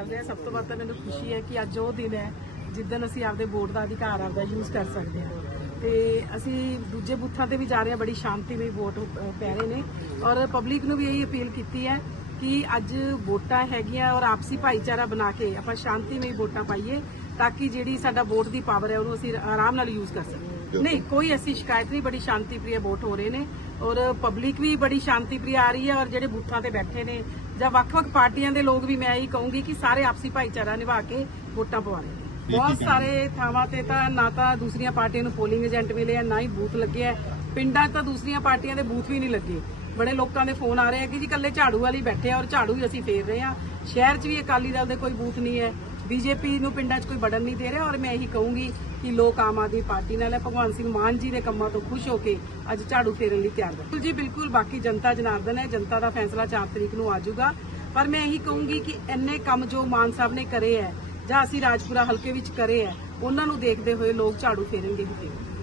ਕਰਦੇ ਆ, ਸਭ ਤੋਂ ਵੱਧ ਤਾਂ ਮੈਨੂੰ ਖੁਸ਼ੀ ਹੈ ਕਿ ਅੱਜ ਉਹ ਦਿਨ ਹੈ ਜਿੱਦਨ ਅਸੀਂ ਆਪਦੇ ਵੋਟ ਦਾ ਅਧਿਕਾਰ ਆਪਦਾ ਯੂਜ਼ ਕਰ ਸਕਦੇ ਹਾਂ। ਤੇ ਅਸੀਂ ਦੂਜੇ ਬੂਥਾਂ ਤੇ ਵੀ ਜਾ ਰਹੇ ਹਾਂ, ਬੜੀ ਸ਼ਾਂਤੀਮਈ ਵੋਟ ਪੈ ਰਹੇ ਨੇ। ਔਰ ਪਬਲਿਕ ਨੂੰ ਵੀ ਇਹੀ ਅਪੀਲ ਕੀਤੀ ਹੈ ਕਿ ਅੱਜ ਵੋਟਾਂ ਹੈਗੀਆਂ ਔਰ ਆਪਸੀ ਭਾਈਚਾਰਾ ਬਣਾ ਕੇ ਆਪਾਂ ਸ਼ਾਂਤੀਮਈ ਵੋਟਾਂ ਪਾਈਏ, ਤਾਂ ਕਿ ਜਿਹੜੀ ਸਾਡਾ ਵੋਟ ਦੀ ਪਾਵਰ ਹੈ, ਉਹਨੂੰ ਅਸੀਂ ਆਰਾਮ ਨਾਲ ਯੂਜ਼ ਕਰ ਸਕੀਏ। ਨਹੀਂ ਕੋਈ ਐਸੀ ਸ਼ਿਕਾਇਤ ਨਹੀਂ ਬੜੀ ਸ਼ਾਂਤੀਪ੍ਰਿਆ ਵੋਟ ਹੋ ਰਹੇ ਨੇ ਔਰ ਪਬਲਿਕ ਵੀ ਬੜੀ ਸ਼ਾਂਤੀਪ੍ਰਿਆ ਆ ਰਹੀ ਹੈ ਔਰ ਜਿਹੜੇ ਬੂਥਾਂ ਤੇ ਬੈਠੇ ਨੇ ਜਾਂ ਵੱਖ-ਵੱਖ ਪਾਰਟੀਆਂ ਦੇ ਲੋਕ ਵੀ ਮੈਂ ਇਹੀ ਕਹੂੰਗੀ ਕਿ ਸਾਰੇ ਆਪਸੀ ਭਾਈਚਾਰਾ ਨਿਭਾ ਕੇ ਵੋਟਾਂ ਪਵਾ ਰਹੇ ਬਹੁਤ ਸਾਰੇ ਥਾਵਾਂ ਤੇ ਤਾਂ ਨਾ ਤਾਂ ਦੂਸਰੀਆਂ ਪਾਰਟੀਆਂ ਨੂੰ ਪੋਲਿੰਗ ਏਜੰਟ ਮਿਲੇ ਆ ਨਾ ਹੀ ਬੂਥ ਲੱਗੇ ਆ। ਪਿੰਡਾਂ 'ਚ ਤਾਂ ਦੂਸਰੀਆਂ ਪਾਰਟੀਆਂ ਦੇ ਬੂਥ ਵੀ ਨਹੀਂ ਲੱਗੇ। ਬੜੇ ਲੋਕਾਂ ਦੇ ਫੋਨ ਆ ਰਹੇ ਆ ਕਿ ਜੀ ਕੱਲੇ ਝਾੜੂ ਵਾਲੀ ਬੈਠੇ ਆ ਔਰ ਝਾੜੂ ਹੀ ਅਸੀਂ ਫੇਰ ਰਹੇ ਆ। ਸ਼ਹਿਰ 'ਚ ਵੀ ਅਕਾਲੀ ਦਲ ਦੇ ਕੋਈ ਬੂਥ ਨਹੀਂ ਹੈ। ਬੀਜੇਪੀ ਨੂੰ ਪਿੰਡਾਂ 'ਚ ਕੋਈ ਬੜਨ ਨਹੀਂ ਦੇ ਰਿਹਾ ਔਰ ਮੈਂ ਇਹੀ ਕਹੂੰਗੀ ਕਿ ਲੋਕ ਆਮ ਆਦਮੀ ਪਾਰਟੀ ਨਾਲ ਹੈ। ਭਗਵਾਨ ਸਿੰਘ ਮਾਨ ਜੀ ਦੇ ਕੰਮਾਂ ਤੋਂ ਖੁਸ਼ ਹੋ ਕੇ ਅੱਜ ਝਾੜੂ ਫੇਰਨ ਲਈ ਤਿਆਰ ਹੈ ਜੀ, ਬਿਲਕੁਲ। ਬਾਕੀ ਜਨਤਾ ਜਨਾਰਦਨ ਹੈ, ਜਨਤਾ ਦਾ ਫੈਸਲਾ 4 ਤਰੀਕ ਨੂੰ ਆਜੂਗਾ ਪਰ ਮੈਂ ਇਹੀ ਕਹੂੰਗੀ ਕਿ ਇੰਨੇ ਕੰਮ ਜੋ ਮਾਨ ਸਾਹਿਬ ਨੇ ਕਰੇ ਹੈ ਜਾਂ ਅਸੀਂ ਰਾਜਪੁਰਾ ਹਲਕੇ ਵਿੱਚ ਕਰੇ ਹੈ, ਉਹਨਾਂ ਨੂੰ ਦੇਖਦੇ ਹੋਏ ਲੋਕ ਝਾੜੂ ਫੇਰਨਗੇ ਹੀ ਫੇਰਨਗੇ।